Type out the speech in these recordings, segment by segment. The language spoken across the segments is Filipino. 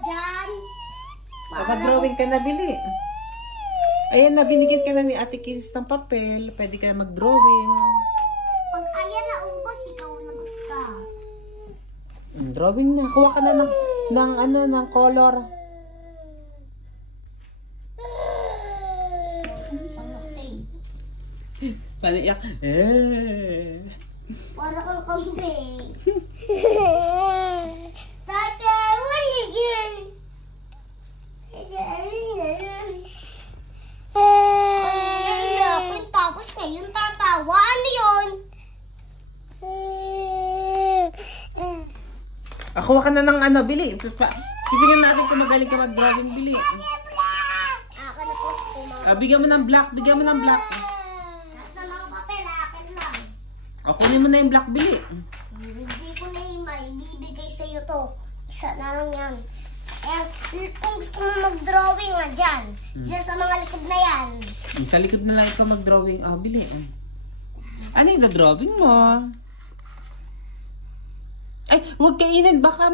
dyan. Mag-drawing ka na, Bili. Ayan na, binigyan ka na ni Ate Kisses ng papel. Pwede ka na mag-drawing. Pag ayan na ubos, ikaw lagot ka. Drawing na. Kuha ka na ng color. Paniyak. Para kang kambing. Tate, waligin. Tapos ngayon tatawa. Ano yun? Kuha ka na ng Bili. Titingnan natin kung magaling ka mag-drawing, Bili. Bigyan mo ng black. Bigyan mo ng black. Kunin mo na yung black, Bili. Hindi ko na may bibigay sa'yo to. Isa na lang yan. Kung gusto mo mag-drawing nga dyan. Dyan sa mga likod na yan. Sa likod na lang ikaw mag-drawing. Bili. Ano yung drawing mo? Ay, huwag kainin. Baka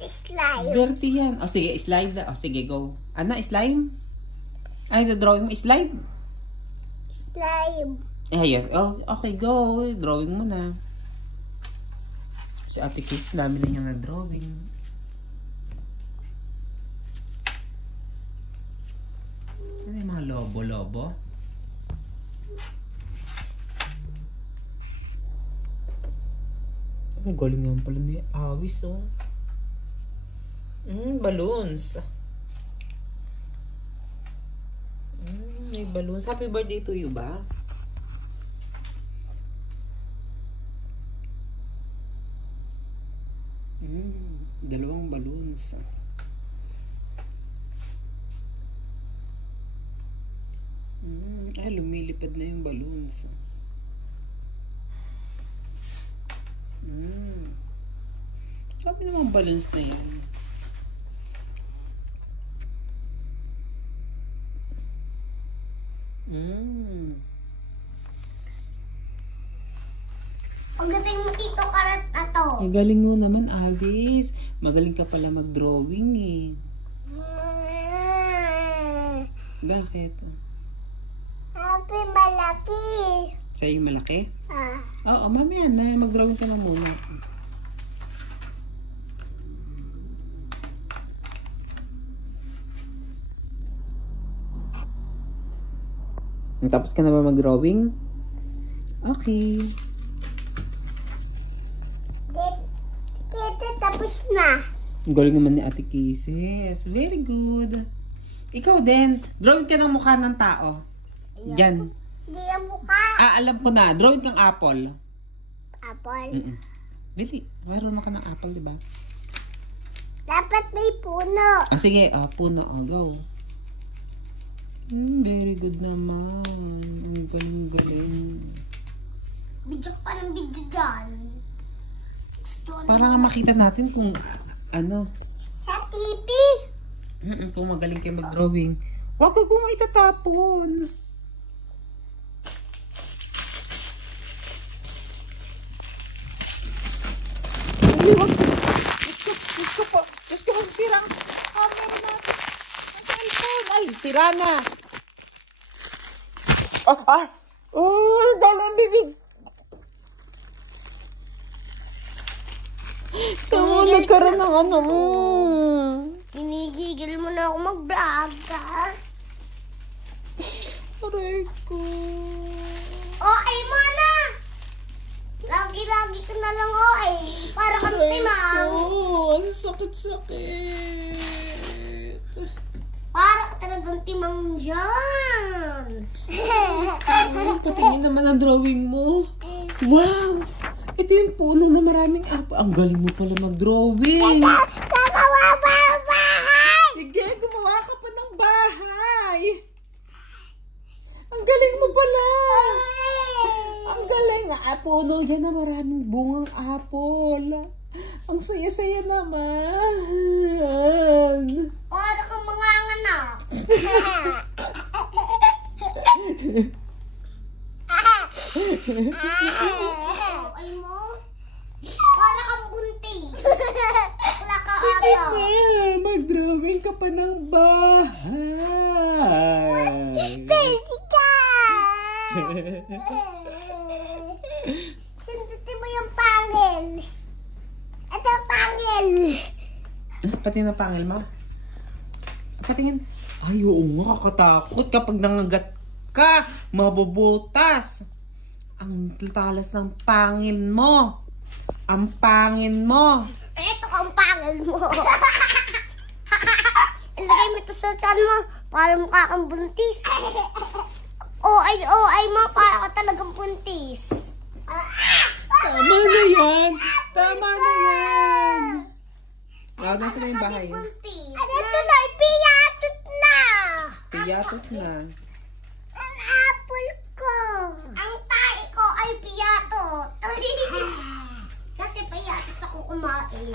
Slime. Dirty yan. Sige, slide na. Sige, go. Ano, slime? Ay, drawing mo, slide? Slime. Yes. Okay, go. Drawing mo na. Si Ate Kiss, dami na niyang na-drawing. Ano yung mga lobo-lobo? Ay, galing naman pala ni Awis, oh. Balloons. May balloons. Happy birthday to you ba? Dalawang balloons. Lumilipad na yung balloons. Sabi naman balloons na yan. Pagdating mo dito, karat na to. Galing mo naman, Avis. Magaling ka pala mag-drawing eh. Bakit? Happy malaki. Sa'yo yung malaki? Oo, mamaya na. Mag-drawing ka na muna. Tapos ka na ba mag-drawing? Okay. Tapos na. Galing naman ni Ate Kisses. Very good. Ikaw din. Drawing ka ng mukha ng tao. Diyan. Hindi ang mukha. Alam ko na. Drawing kang apple. Apple? Dili. Mayroon ka ng apple, diba? Dapat may puno. Sige. Puno. Go. Very good naman. Ang galing-galing. Video pa ng video dyan. Para makita natin kung ano. Sa TV. Kung magaling kayo mag-drawing. Huwag ko kung itatapon. Ay, huwag. Diyos ko, magsira ang camera natin. Ang cellphone. Ay, sira na. Dalo ang bibig. Tumulog ka rin ng ano mo. Hinigigil mo na ako mag-vlog, ha? Aray ko. Okay mo na! Lagi-lagi ka na lang para kang timang. Ang sakit-sakit. Para ka talagang timang dyan. Patingin naman ang drawing mo. Wow! Ito yung puno na maraming apple. Ang galing mo pala mag-drawing. Gagawa ba ang bahay? Sige, gumawa ka pa ng bahay. Ang galing mo pala. Ang galing. Puno yan na maraming bungang apple. Ang saya-saya naman. Para kang mga anak. Ay mo? Para kang buntis. Bakla Mag-drawing ka pa ng bahay. Crazy ka! Sundutin mo yung pangil. Ito ang pangil. Pati na pangil mo? Patingin. Ay, oo nga, kakatakot kapag nangagat ka. Mabubutas. Ang talas ng pangil mo. Ang pangin mo. Ito ang pangil mo. Ilagay mo ito sa tiyan mo para mukha kang buntis. Ay mo, para ka talagang buntis. Tama na yan. Tama na yan. Nasa na yung bahay? Buntis. Ano na, piyatot na. Piyatot na. Ang apple ko. Ang tae ko ay piyatot. Kasi piyatot ako kumain.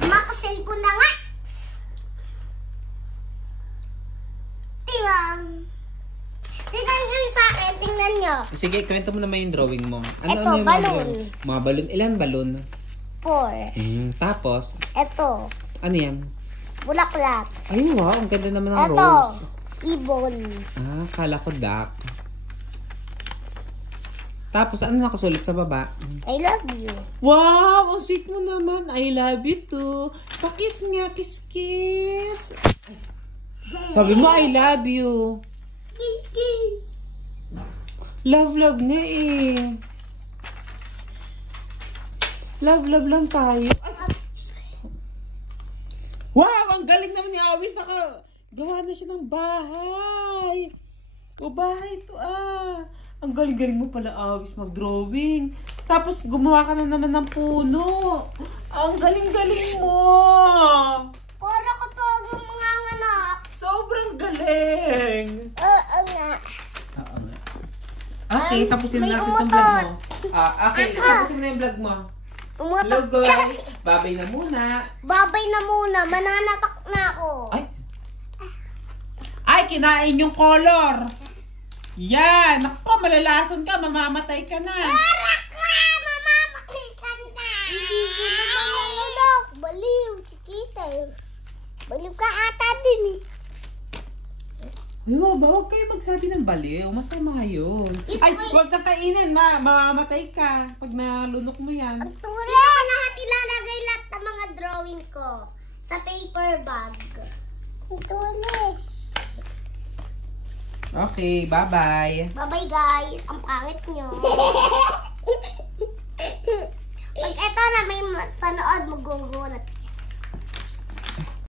Makasel ko na nga. Diba? Tingnan nyo sa akin, tingnan nyo. Sige, kwento mo naman yung drawing mo. Ito, yung balon. Mga balon. Ilan balon? 4. Tapos, Ito, ano yan? bulaklak. Ay, wow. Ang ganda naman ng Ito, rose. ibon. Kala ko duck. Tapos, ano nakasulit sa baba? I love you. Wow! Ang sweet mo naman. I love you too. Pakis nga. Kiss, kiss. Sabi mo, I love you. Love, love nga eh. Love, love lang tayo. Ay! Wow! Ang galing naman ni Awis. Gawa na siya ng bahay. O, bahay to Ang galing-galing mo pala, Awis, mag-drawing. Tapos, gumawa ka na naman ng puno. Ang galing-galing mo. Para ko talagang mga anak. Sobrang galing. Oo nga. Oo nga. Okay, tapusin may na natin itong vlog umutot. mo. Okay, tapusin na yung vlog mo. Hello Umutot guys, babay na muna. Babay na muna, mananatak na ako. Ay, kinain yung color. Yan, naku, malalason ka, mamamatay ka na. Arak ka! Mamamatay ka na! Hindi ko naman anak. Baliw, chikita eh. Baliw ka ata din eh. Ay, huwag kayo magsabi ng baliw. Masama yun. Ay, huwag ka kainin, mamamatay ka. Pag nalunok mo yan. Dito ko lahat ilalagay lahat ng mga drawing ko. Sa paper bag. Ito ulit. Okay, bye-bye. Bye-bye guys. Ang pangit nyo.